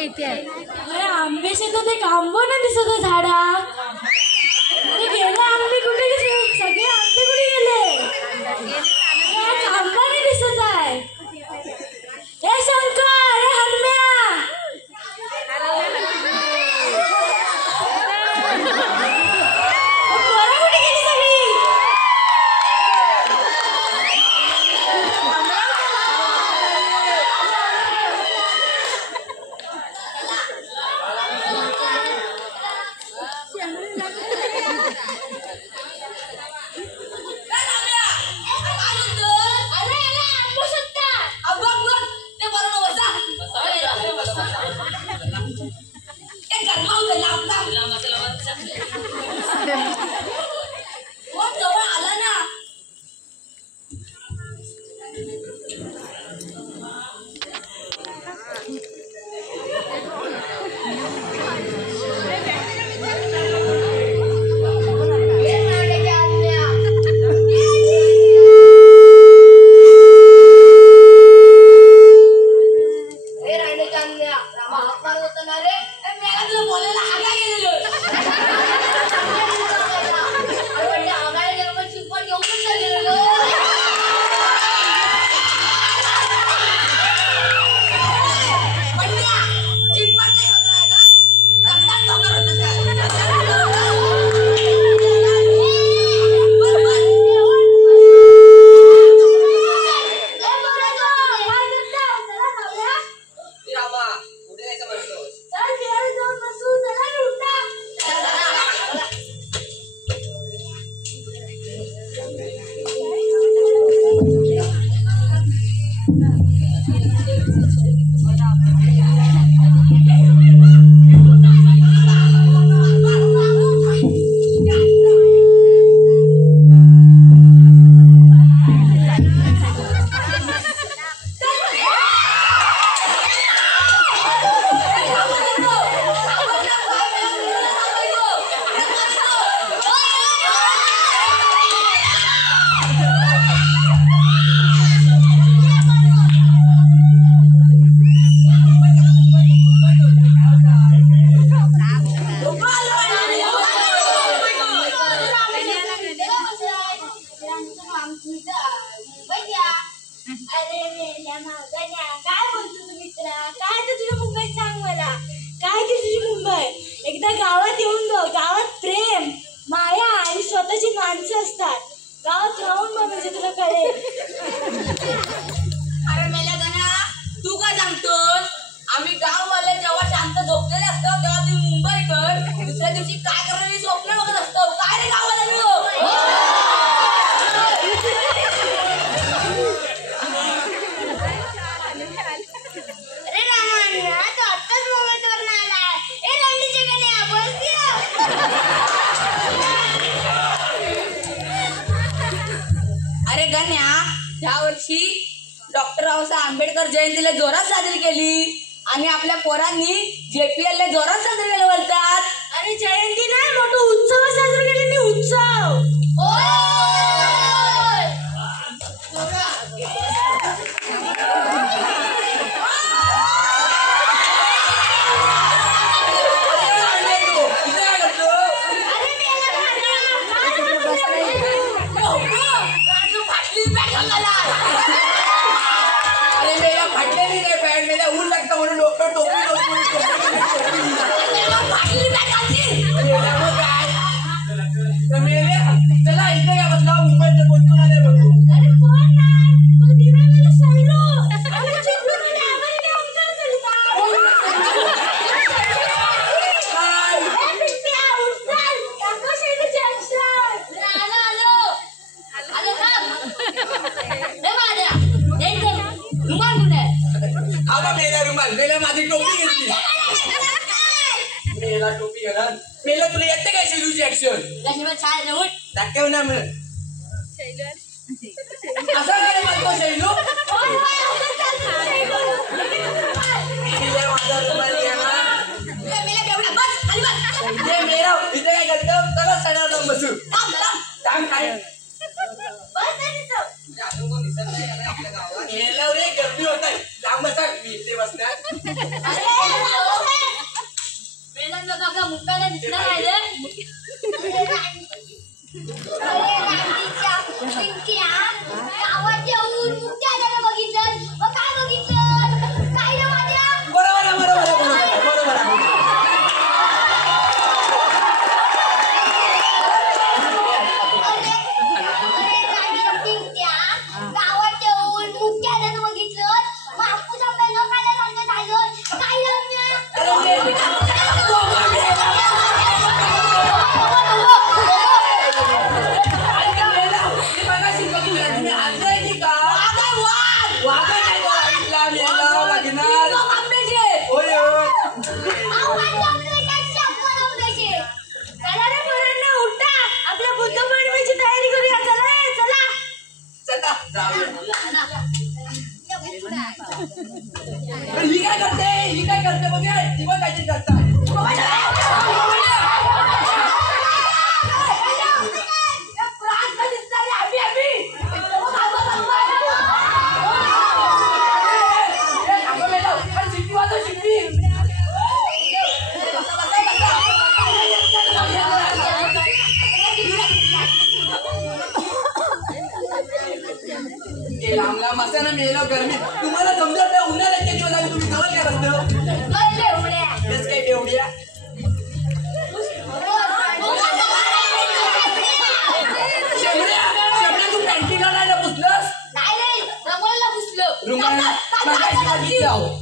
अरे आंबे शेतात एक आंबो नाही दिसत आहे झाडा. ते गेले आंबे कुठे गेले? सगळे आंबे कुठे गेले? आंबा नाही दिसत आहे. हे शंकर, हे हनुम्या, एकदा गावात येऊन बघ. गावात प्रेम, माया आणि स्वतःची माणसं असतात. गावात राहून बघ म्हणजे तुला कळेल. अरे मेल्या गण्या, तू काय सांगतोस? आम्ही गाववाले जेव्हा शांत झोपलेले असतो तेव्हा तुम्ही मुंबईकर दुसऱ्या दिवशी काय करणारी स्वप्न बघत असतो. काय रे गावाला यावर्षी डॉक्टर बाबासाहेब आंबेडकर जयंतीला जोरात साजरी केली आणि आपल्या पोरांनी JPL ला जोरात साजरी केलं बोलतात. आणि जयंती नाही, मोठा उत्सव साजरा केला. उत्सव माझी टोपी घेतली. मेला टोपी घेणार. मेला तुला येते काय शैलूची ऍक्शन? दाखव ना मग. असा काय म्हणतो शैलू? माझा रुमाल मेरा इथे काय करतो? चला सणाला बसू. थांब काय गर्दी होत आहे. लांब बसा, मी इथे बसणार. नाही रे गावात येऊन मुक्त्या दादा बघितलं मग काय बघितलं काय ना माझ्या बरोबर आहे, बरोबर आहे, बरोबर आहे, बरोबर आहे. गावात येऊन मुक्त्या दादा बघितलं मग हापूस आपल्याला काय झालं काय मी मगाशी बघितलं, तुम्ही आणलंय का? वाघ नाही तो बघितला, मेला, बघणार. होय, होय. आपल्या बुद्ध पौर्णिमेची तयारी करूया चला चला, जाऊया. पण ही काय करते बघा, ती पण काहीतरी करतात. लांब असताना मेला गरमी तुम्हाला समजत नाही उन्हाळ्याच्या दिवस आम्ही तुम्ही जवळ काय बसतो तेच काय बेवड्या शेवड्या तू कॅन्टीनला नाही पुसलंस रुमाला बघितलं